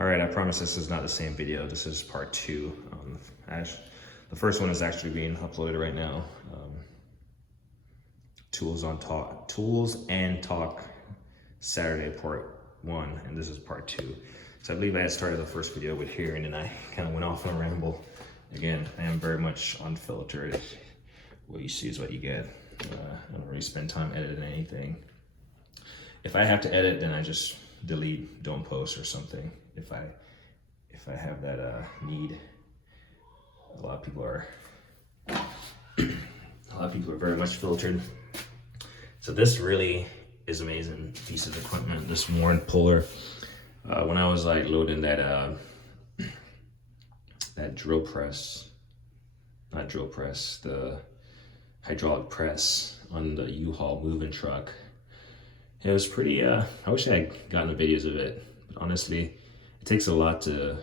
All right, I promise this is not the same video. This is part two. The first one is actually being uploaded right now. Tools and Talk Saturday part one, and this is part two. So I believe I had started the first video with here, and then I kind of went off on a ramble. Again, I am very much unfiltered. What you see is what you get. I don't really spend time editing anything. If I have to edit, then I just delete, don't post or something. If I have that need. A lot of people are very much filtered. So this really is amazing piece of equipment. This Warren puller. When I was like loading that drill press, not drill press, the hydraulic press on the U-Haul moving truck. It was pretty, I wish I had gotten the videos of it, but honestly, it takes a lot to,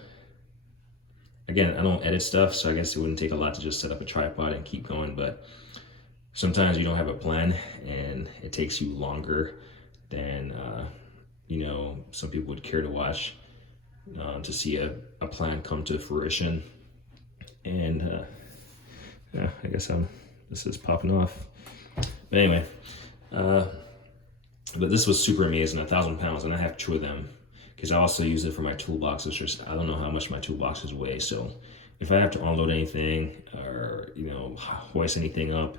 again, I don't edit stuff, so I guess it wouldn't take a lot to just set up a tripod and keep going, but sometimes you don't have a plan and it takes you longer than, you know, some people would care to watch to see a plan come to fruition. And yeah, I guess this is popping off. But anyway, but this was super amazing, 1,000 pounds, and I have two of them because I also use it for my toolboxes. Just I don't know how much my toolboxes weigh, so if I have to unload anything or hoist anything up,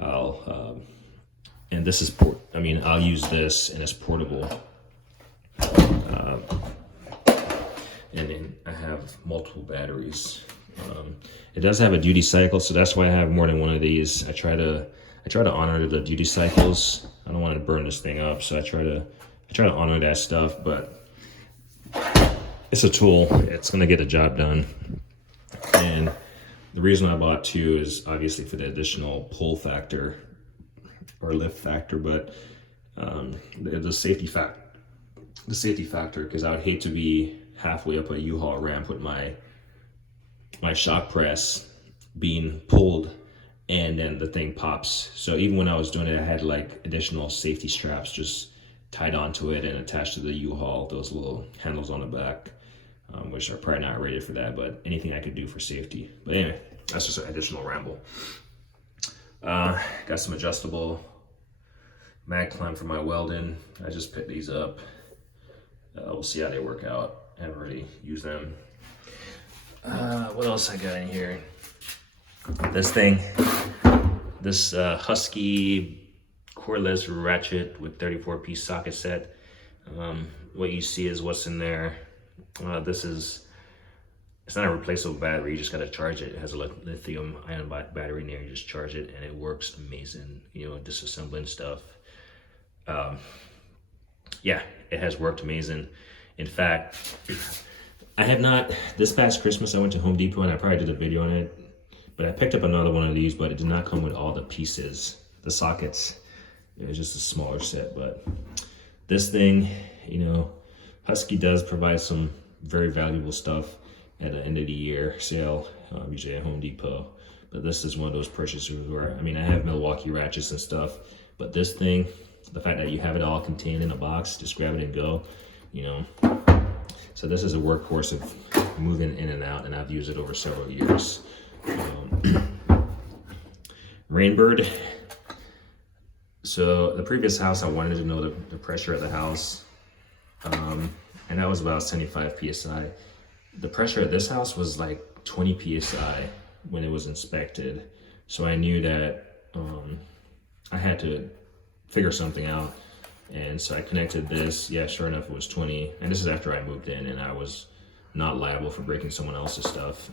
I'll and this is I'll use this, and it's portable. And then I have multiple batteries. It does have a duty cycle, so that's why I have more than one of these. I try to honor the duty cycles. I don't want to burn this thing up, so I try to honor that stuff. But it's a tool. It's gonna get the job done. And the reason I bought two is obviously for the additional pull factor or lift factor, but the safety factor, because I would hate to be halfway up a U-Haul ramp with my shock press being pulled and then the thing pops. So even when I was doing it, I had like additional safety straps just tied onto it and attached to the U-Haul, those little handles on the back, which are probably not rated for that, but anything I could do for safety. But anyway, that's just an additional ramble. Got some adjustable mag clamp for my welding. I just picked these up. We'll see how they work out. I haven't really used them. What else I got in here? This Husky Cordless Ratchet with 34-piece socket set. What you see is what's in there. It's not a replaceable battery, you just gotta charge it. It has a lithium ion battery in there, you just charge it and it works amazing. Disassembling stuff. Yeah, it has worked amazing. In fact, I have not, this past Christmas I went to Home Depot and I probably did a video on it, but I picked up another one of these, but it did not come with all the pieces, the sockets. It was just a smaller set, but this thing, Husky does provide some very valuable stuff at the end of the year sale, usually at Home Depot. But this is one of those purchases where, I have Milwaukee ratchets and stuff, but this thing, the fact that you have it all contained in a box, just grab it and go, So this is a workhorse of moving in and out, and I've used it over several years. Rainbird. So the previous house, I wanted to know the pressure of the house, and that was about 75 PSI. The pressure at this house was like 20 PSI when it was inspected. So I knew that I had to figure something out. And so I connected this. Yeah, sure enough, it was 20. And this is after I moved in and I was not liable for breaking someone else's stuff.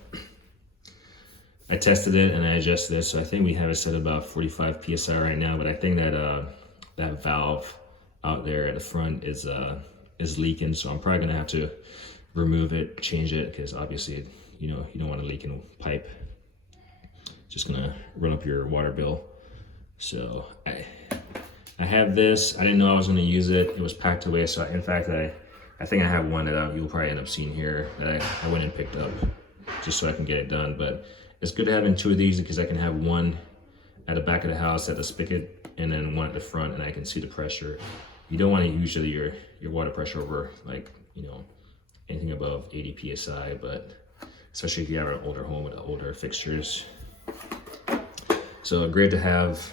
I tested it and I adjusted it. So I think we have it set at about 45 PSI right now, but I think that that valve out there at the front is leaking. So I'm probably gonna have to remove it, change it, because obviously, you don't want a leaking pipe. Just gonna run up your water bill. So I have this. I didn't know I was gonna use it. It was packed away. So in fact, I think I have one that you'll probably end up seeing here that I went and picked up just so I can get it done. But it's good having two of these because I can have one at the back of the house at the spigot and then one at the front, and I can see the pressure. You don't want to usually your water pressure over anything above 80 psi, but especially if you have an older home with older fixtures. So great to have.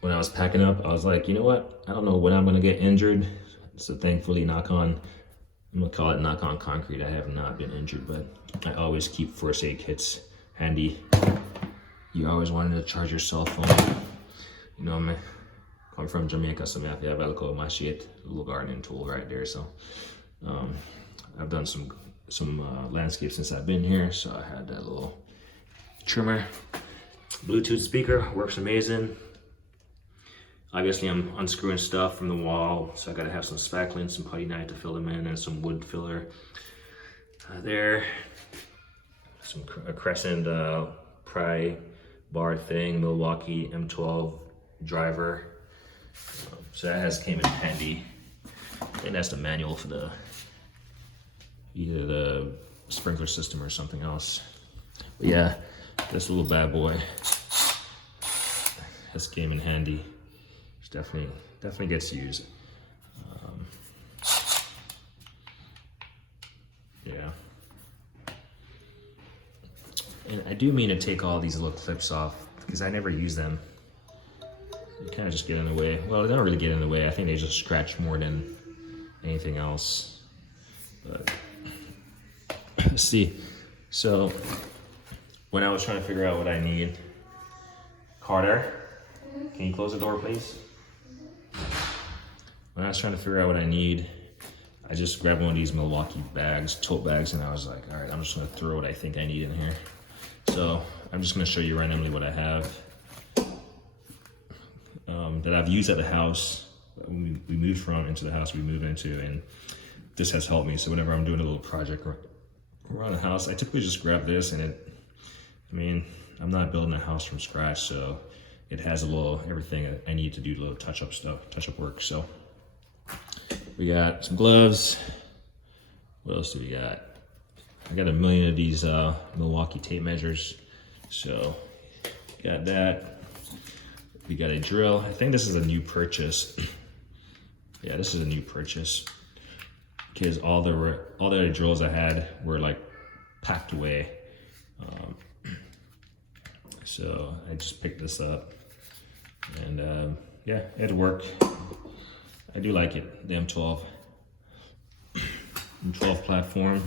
When I was packing up, I was like, you know what? I don't know when I'm gonna get injured. So thankfully, I'm gonna call it knock on concrete. I have not been injured, but I always keep first aid kits handy. You always wanted to charge your cell phone. You know, man, I'm from Jamaica, so I have a little gardening tool right there. So I've done some landscape since I've been here. So I had that little trimmer. Bluetooth speaker works amazing. Obviously, I'm unscrewing stuff from the wall, so I gotta have some spackling, some putty knife to fill them in, and some wood filler there. A crescent pry bar thing, Milwaukee M12 Driver. So that came in handy. I think that's the manual for either the sprinkler system or something else. But yeah, this little bad boy has came in handy. Definitely gets used. Yeah. And I do mean to take all these little clips off because I never use them. They kind of just get in the way. Well, they don't really get in the way. I think they just scratch more than anything else. But let's see. So when I was trying to figure out what I need, Carter, can you close the door, please? When I was trying to figure out what I need, I just grabbed one of these Milwaukee bags, tote bags, and I was like, all right, I'm just gonna throw what I think I need in here. So I'm just gonna show you randomly what I have that I've used at the house. When we moved from into the house we moved into, and this has helped me. So whenever I'm doing a little project around the house, I typically just grab this, and I'm not building a house from scratch, so it has everything I need to do, little touch-up work. So we got some gloves. What else do we got? I got a million of these Milwaukee tape measures. So got that. We got a drill. I think this is a new purchase. Yeah, this is a new purchase because all the other drills I had were like packed away. So I just picked this up, and yeah, it worked. I do like it, the M12 platform.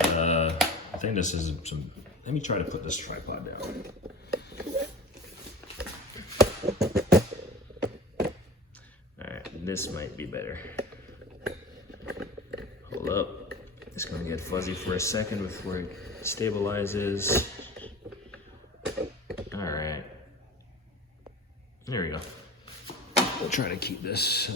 I think this is some, let me try to put this tripod down. All right, this might be better. Hold up, it's gonna get fuzzy for a second before it stabilizes. All right, there we go. We'll try to keep this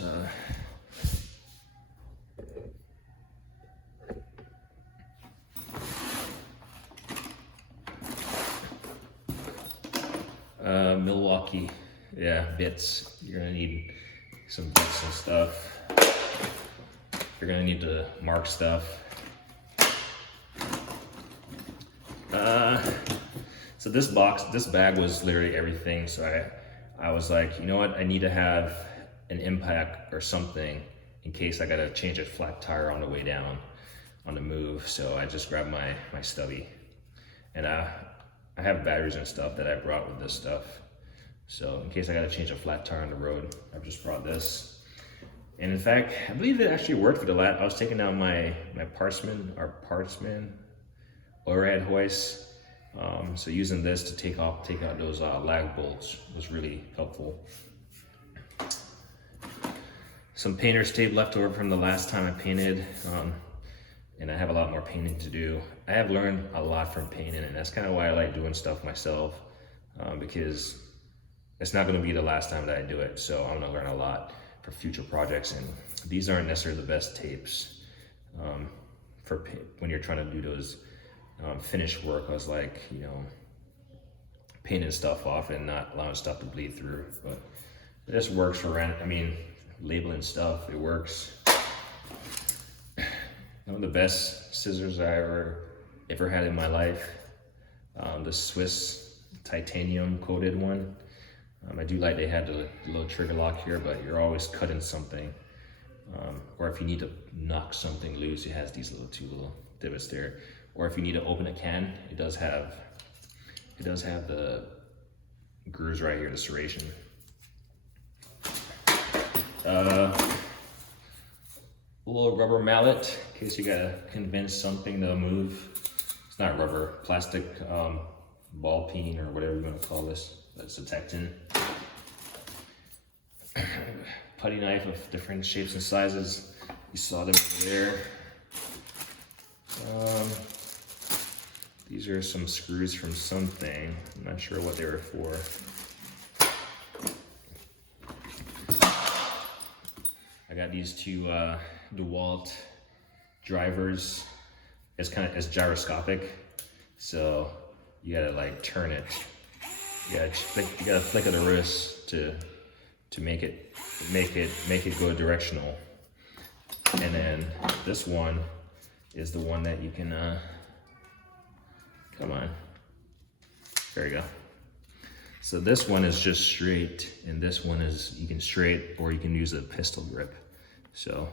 Milwaukee, yeah, bits. You're gonna need some bits and stuff. You're gonna need to mark stuff. So this bag was literally everything. So I was like, you know what? I need to have an impact or something in case I gotta change a flat tire on the way down on the move. So I just grabbed my stubby, and I have batteries and stuff that I brought with this stuff. So in case I gotta change a flat tire on the road, I've just brought this. And in fact, I believe it actually worked for the last. I was taking down my Partsman overhead hoist. So using this to take out those lag bolts was really helpful. Some painter's tape left over from the last time I painted, and I have a lot more painting to do. I have learned a lot from painting, and that's kind of why I like doing stuff myself, because it's not going to be the last time that I do it. So I'm going to learn a lot for future projects, and these aren't necessarily the best tapes for when you're trying to do those finish work. I was like, you know, painting stuff off and not allowing stuff to bleed through. But this works for labeling stuff. It works. One of the best scissors I ever had in my life. The Swiss titanium coated one. I do like they had the little trigger lock here, but you're always cutting something. Or if you need to knock something loose, it has these two little divots there. Or if you need to open a can, it does have the grooves right here, the serration. A little rubber mallet in case you gotta convince something to move. It's not rubber, plastic ball peen or whatever you want to call this, but it's a Tecton. Putty knife of different shapes and sizes. You saw them over there. These are some screws from something. I'm not sure what they were for. I got these two Dewalt Drivers. It's gyroscopic, so you gotta like turn it. You gotta flick of the wrist to make it go directional. And then this one is the one that you can come on. There you go. So this one is just straight, and this one is you can straight, or you can use a pistol grip. So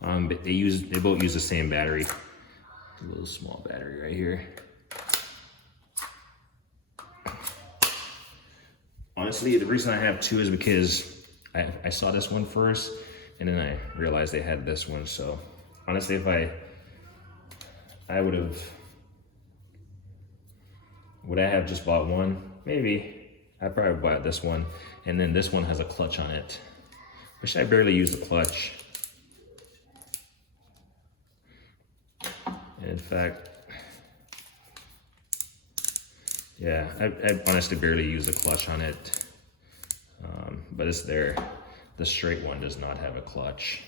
but they both use the same battery. A little small battery right here. Honestly, the reason I have two is because I saw this one first, and then I realized they had this one. So honestly, if I would I have just bought one? Maybe. I probably bought this one, and then this one has a clutch on it, which I barely use the clutch. And in fact, yeah, I honestly barely use the clutch on it, but it's there. The straight one does not have a clutch.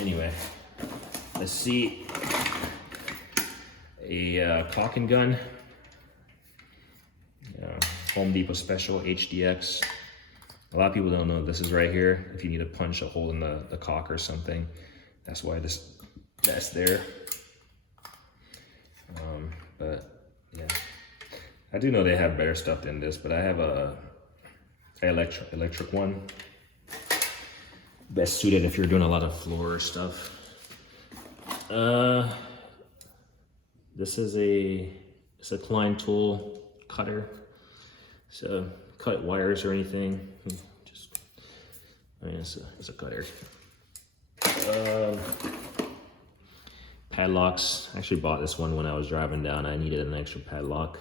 Anyway, let's see. A caulking gun, Home Depot Special HDX. A lot of people don't know this is right here. If you need to punch a hole in the caulk or something, that's why that's there. But yeah, I do know they have better stuff than this, but I have a electric one. Best suited if you're doing a lot of floor stuff. This is it's a Klein tool cutter. So cut wires or anything. It's a cutter. Padlocks. I actually bought this one when I was driving down. I needed an extra padlock.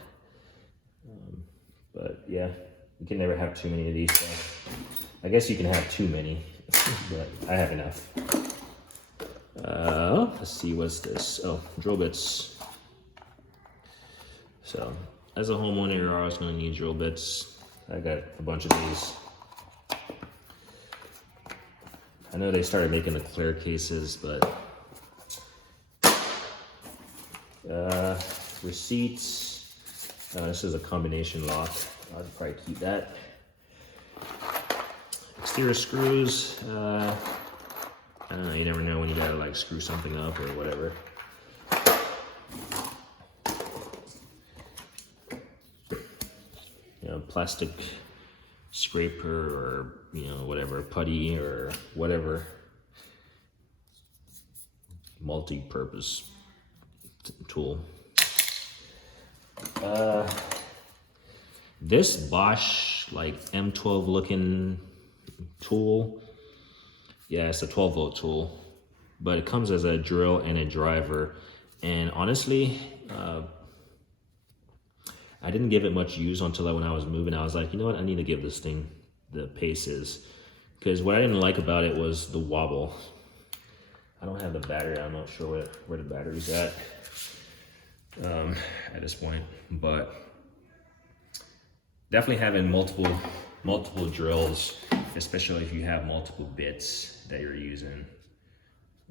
But yeah, you can never have too many of these. So I guess you can have too many, but I have enough. Let's see, what's this? Oh, drill bits. So as a homeowner, you're always going to need drill bits. I got a bunch of these. I know they started making the clear cases, but receipts. This is a combination lock. I'd probably keep that. Exterior screws. I don't know, you never know when you gotta like screw something up or whatever. Plastic scraper or whatever, putty or whatever, multi-purpose tool. This Bosch like M12 looking tool, yeah, it's a 12-volt tool, but it comes as a drill and a driver. And honestly, I didn't give it much use until when I was moving. I was like, you know what, I need to give this thing the paces, because what I didn't like about it was the wobble. I don't have the battery. I'm not sure where the battery's at this point, but definitely having multiple drills, especially if you have multiple bits that you're using.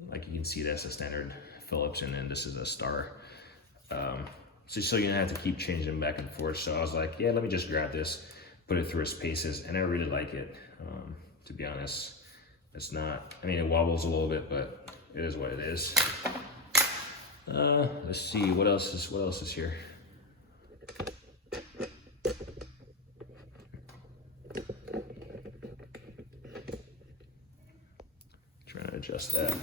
Like you can see, that's a standard Phillips, and then this is a Star. So you don't have to keep changing back and forth. So I was like, yeah, let me just grab this, put it through its paces, and I really like it. To be honest, it's not, I mean, it wobbles a little bit, but it is what it is. Let's see, what else is here? Trying to adjust that.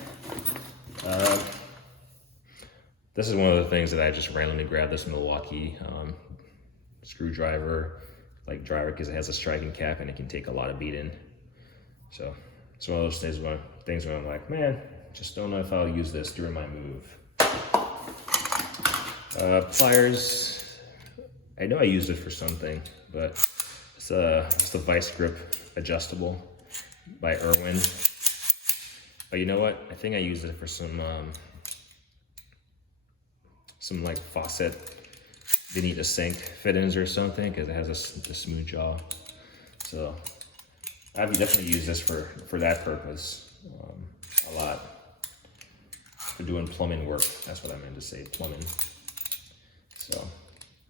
This is one of the things that I just randomly grabbed, this Milwaukee screwdriver, like driver, because it has a striking cap and it can take a lot of beating. So it's one of those things where I'm like, man, just don't know if I'll use this during my move. Pliers, I know I used it for something, but it's the vice grip adjustable by Irwin. But you know what? I think I used it for some like faucet beneath the sink fittings or something, because it has a smooth jaw. So I've definitely used this for that purpose a lot. For doing plumbing work, that's what I meant to say, plumbing. So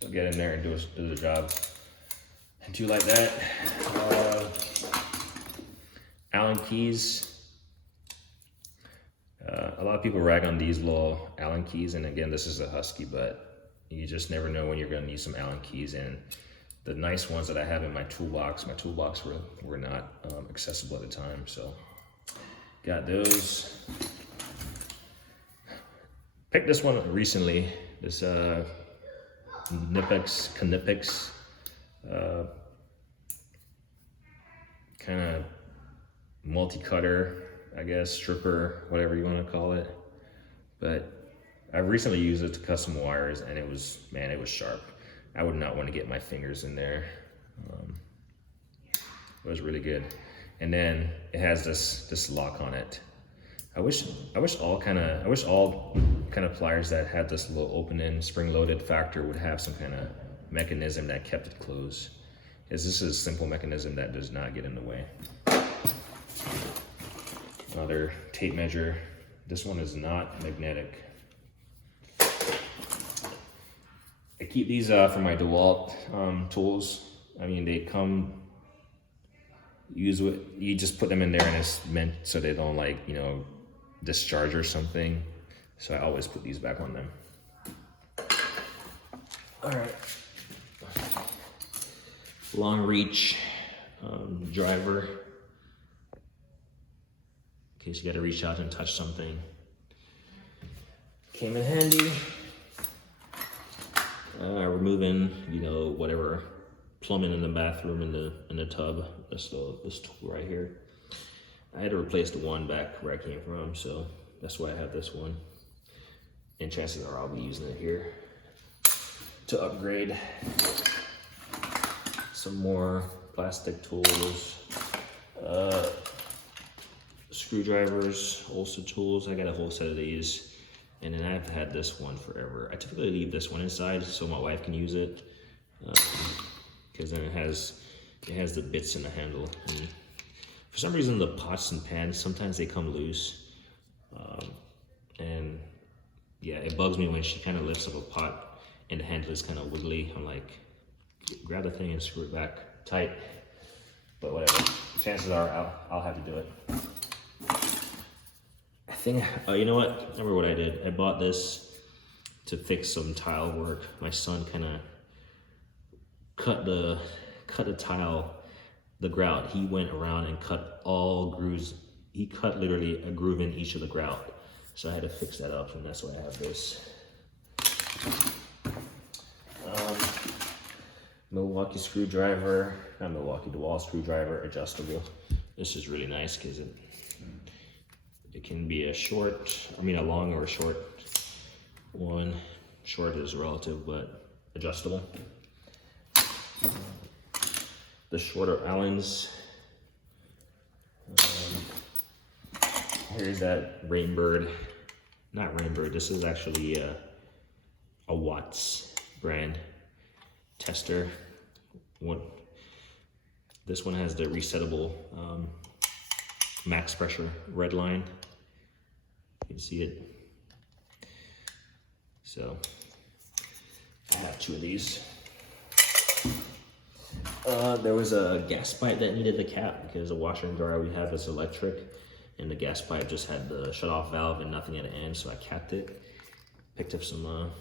we'll get in there and do the job. And do like that. Allen keys. A lot of people rag on these little Allen keys, and again, this is a Husky, but you just never know when you're gonna need some Allen keys. And the nice ones that I have in my toolbox were not accessible at the time, so got those. Picked this one recently, this Knipex kind of multi-cutter, I guess, stripper, whatever you want to call it. But I've recently used it to cut some wires, and it was sharp. I would not want to get my fingers in there. It was really good. And then it has this lock on it. I wish all kind of pliers that had this little open-end spring-loaded factor would have some kind of mechanism that kept it closed. This is a simple mechanism that does not get in the way. Another tape measure. This one is not magnetic. I keep these for my Dewalt tools. I mean, they come, you just put them in there, and it's meant so they don't, like, you know, discharge or something. So I always put these back on them. All right. Long reach driver. In case you gotta reach out and touch something. Came in handy. Removing, you know, whatever plumbing in the bathroom in the tub. This tool right here. I had to replace the one back where I came from, so that's why I have this one. And chances are I'll be using it here to upgrade. Some more plastic tools, screwdrivers, also tools. I got a whole set of these, and then I've had this one forever. I typically leave this one inside so my wife can use it, because then it has the bits in the handle. And for some reason, the pots and pans, sometimes they come loose, and yeah, it bugs me when she kind of lifts up a pot and the handle is kind of wiggly. I'm like, grab the thing and screw it back tight. But whatever, chances are I'll have to do it. I think, you know what? I remember what I did. I bought this to fix some tile work. My son kind of cut the tile, the grout. He went around and cut all grooves. He cut literally a groove in each of the grout. So I had to fix that up, and that's why I have this. Milwaukee screwdriver, not Milwaukee, Dewalt screwdriver, adjustable. This is really nice because it can be a long or a short one. Short is relative, but adjustable. The shorter Allens. Here's that Rainbird. Not Rainbird, this is actually a Watts brand tester. This one has the resettable max pressure red line. You can see it. So I have two of these. There was a gas pipe that needed the cap because the washer and dryer we have is electric, and the gas pipe just had the shut-off valve and nothing at the end, so I capped it. Picked up some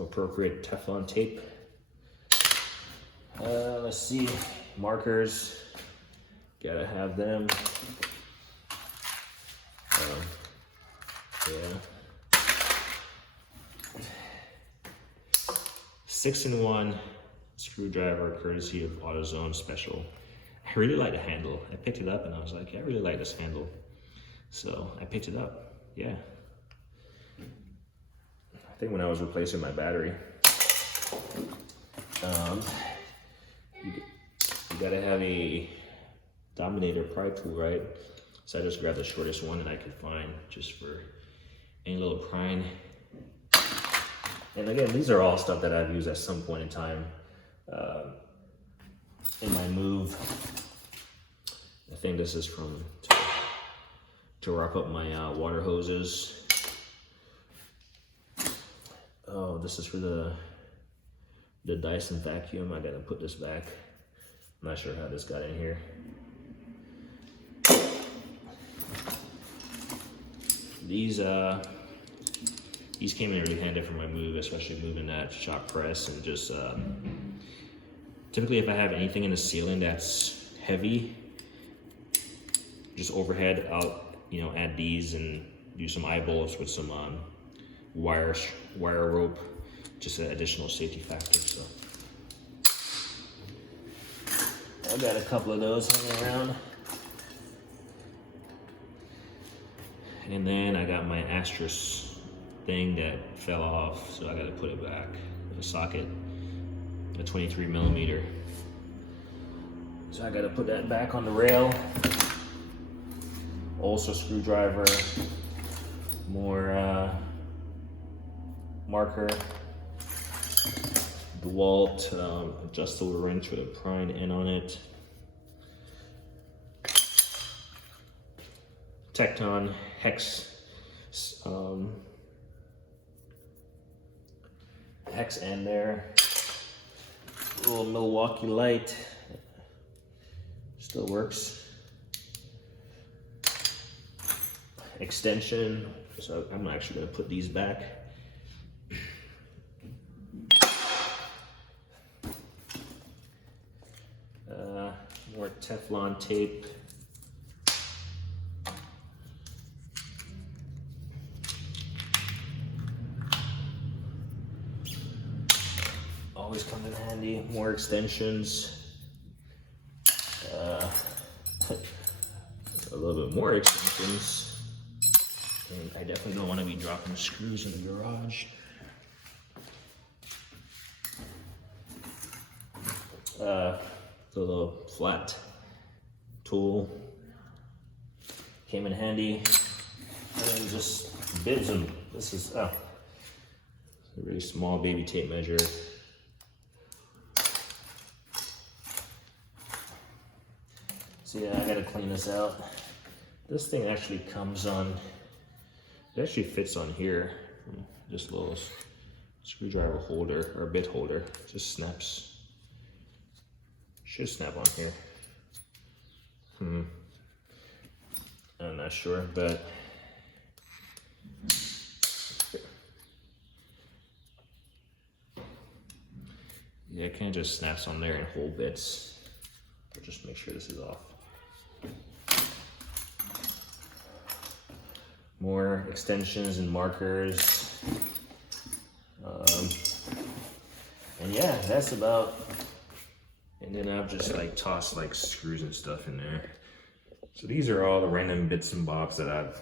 appropriate Teflon tape. Let's see, markers. Gotta have them. 6-in-1 screwdriver, courtesy of AutoZone Special. I really like the handle. I picked it up and I was like, I really like this handle. So I picked it up, yeah. I think when I was replacing my battery, you gotta have a Dominator Pry Tool, right? So I just grabbed the shortest one that I could find just for any little prying. And again, these are all stuff that I've used at some point in time in my move. I think this is from to wrap up my water hoses. Oh, this is for the Dyson vacuum. I gotta put this back. I'm not sure how this got in here. These came in really handy for my move, especially moving that shop press and just typically if I have anything in the ceiling that's heavy, just overhead, I'll add these and do some eye bolts with some wire rope, just an additional safety factor. So I got a couple of those hanging around. And then I got my Astros thing that fell off, so I got to put it back in the socket, a 23mm. So I got to put that back on the rail. Also screwdriver, more marker, Dewalt adjustable wrench with a prying end on it. Tecton hex end there. A little Milwaukee light, still works. Extension, so I'm actually going to put these back. More Teflon tape. Always come in handy. More extensions. A little bit more extensions. And I definitely don't want to be dropping screws in the garage. The little flat tool came in handy. And then just bibs and this is a really small baby tape measure. So yeah, I gotta clean this out. This thing actually comes on, it actually fits on here. Just a little screwdriver holder or bit holder, just snaps. Should snap on here. I'm not sure, but yeah, it kind of just snaps on there in whole bits. I'll just make sure this is off. More extensions and markers. And yeah, that's about. And then I've just tossed screws and stuff in there. So these are all the random bits and bobs that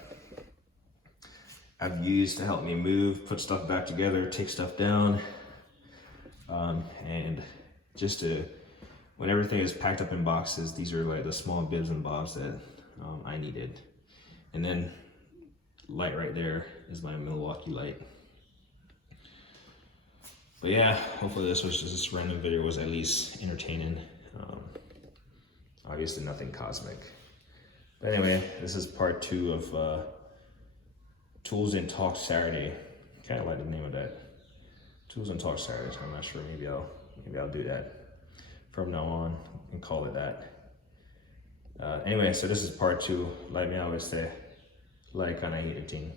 I've used to help me move, put stuff back together, take stuff down, and just when everything is packed up in boxes, these are the small bits and bobs that I needed. And then light right there is my Milwaukee light. But yeah, hopefully this random video was at least entertaining. Obviously nothing cosmic. But anyway, this is part 2 of Tools and Talk Saturday. Kind of like the name of that. Tools and Talk Saturday. So I'm not sure. Maybe I'll do that from now on and call it that. Anyway, so this is part 2. Like me always say, like on a hater team.